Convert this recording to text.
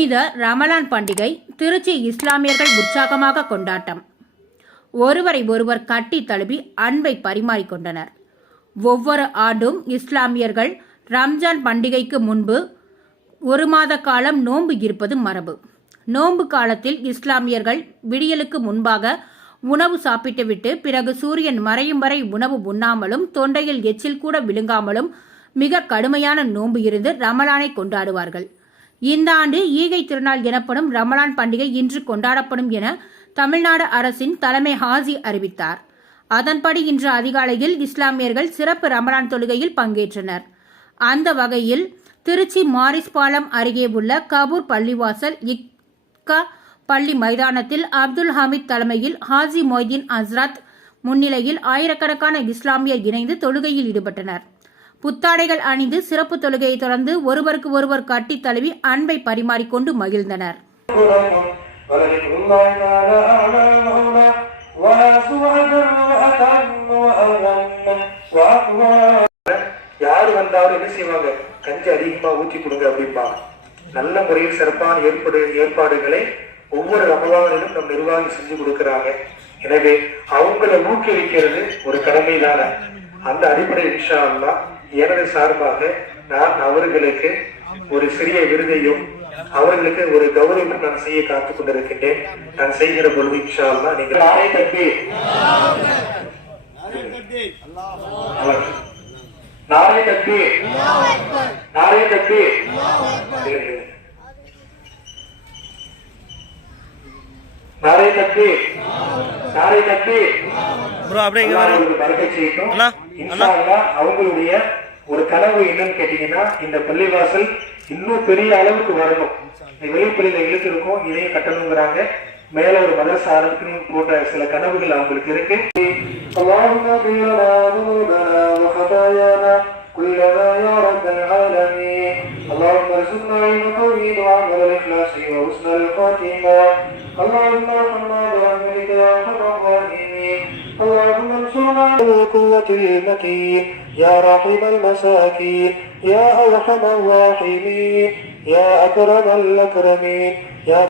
புனித ரமலான் பண்டிகை திருச்சி இஸ்லாமியர்கள் உற்சாகமாக கொண்டாட்டம். ஒருவரை ஒருவர் கட்டி தழுவி அன்பை பரிமாறிக்கொண்டனர். ஒவ்வொரு ஆண்டும் இஸ்லாமியர்கள் ரம்ஜான் பண்டிகைக்கு முன்பு ஒரு மாத காலம் நோன்பு இருப்பது மரபு. நோன்பு காலத்தில் இஸ்லாமியர்கள் விடியலுக்கு முன்பாக உணவு சாப்பிட்டுவிட்டு பிறகு சூரியன் மறையும் வரை உணவு உண்ணாமலும் தொண்டையில் எச்சில் கூட விழுங்காமலும் மிக கடுமையான நோன்பு இருந்து ரமலானை கொண்டாடுவார்கள். இந்த ஆண்டு ஈகை திருநாள் எனப்படும் ரமலான் பண்டிகை இன்று கொண்டாடப்படும் என தமிழ்நாடு அரசின் தலைமை ஹாஜி அறிவித்தார். அதன்படி இன்று அதிகாலையில் இஸ்லாமியர்கள் சிறப்பு ரமலான் தொழுகையில் பங்கேற்றனர். அந்த வகையில் திருச்சி மாரிஸ் பாலம் அருகே உள்ள கபூர் பள்ளிவாசல் இக்கா பள்ளி மைதானத்தில் அப்துல் ஹமீத் தலைமையில் ஹாஜி மொய்தீன் அஸ்ராத் முன்னிலையில் ஆயிரக்கணக்கான இஸ்லாமியர் இணைந்து தொழுகையில் ஈடுபட்டனர். புத்தாடைகள் அணிந்து சிறப்பு தொழுகையை தொடர்ந்து ஒருவருக்கு ஒருவர் கட்டி தழுவி அன்பை பரிமாறிக்கொண்டு மகிழ்ந்தனர். யாரு வந்தாலும் என்ன செய்வாங்க? கஞ்சி அதிகமா ஊற்றி கொடுங்க அப்படிம்பா. நல்ல முறையில் சிறப்பான ஏற்பாடு ஏற்பாடுகளை ஒவ்வொரு ரமவானிலும் நம் நிர்வாகி செஞ்சு கொடுக்கிறாங்க. எனவே அவங்களை ஊக்குவிக்கிறது ஒரு கடமை தானே அந்த அடிப்படையில் இன்ஷா எனது சார்பாக நான் அவர்களுக்கு ஒரு சிறிய விருதையும் அவர்களுக்கு ஒரு கௌரவம் நான் செய்ய காத்துக் கொண்டிருக்கின்றேன். நான் செய்கிற பொழுது இன்ஷா அல்லாஹ் நீங்கள் ஆணை தம்பி நாளை தப்பி நாளை தப்பி நாளை தப்பி ப்ரோ அப்படியே இங்க அல்லாஹ் பாருங்க அவங்களுக்கு பறக்கை செய்யட்டும் அண்ணா, இன்ஷா அல்லாஹ் அவங்களுடைய ஒரு கனவு என்னன்னு கேட்டீங்கன்னா இந்த பள்ளிவாசல் இன்னும் பெரிய அளவுக்கு வரணும் இந்த வெளிப்பள்ளியில இழுத்திருக்கோம் இதையும் கட்டணுங்கிறாங்க மேல ஒரு மதரசா ஆரம்பிக்கணும் போன்ற சில கனவுகள் அவங்களுக்கு இருக்கு اللهم اغفر لنا ذنوبنا وخطايانا كلها يا رب العالمين اللهم ارزقنا علم التوحيد وعمل الاخلاص وحسن الخاتمه اللهم اللهم انصرنا على القوة المتين يا رحم المساكين. يا أرحم الراحمين. يا أكرم الأكرمين. يا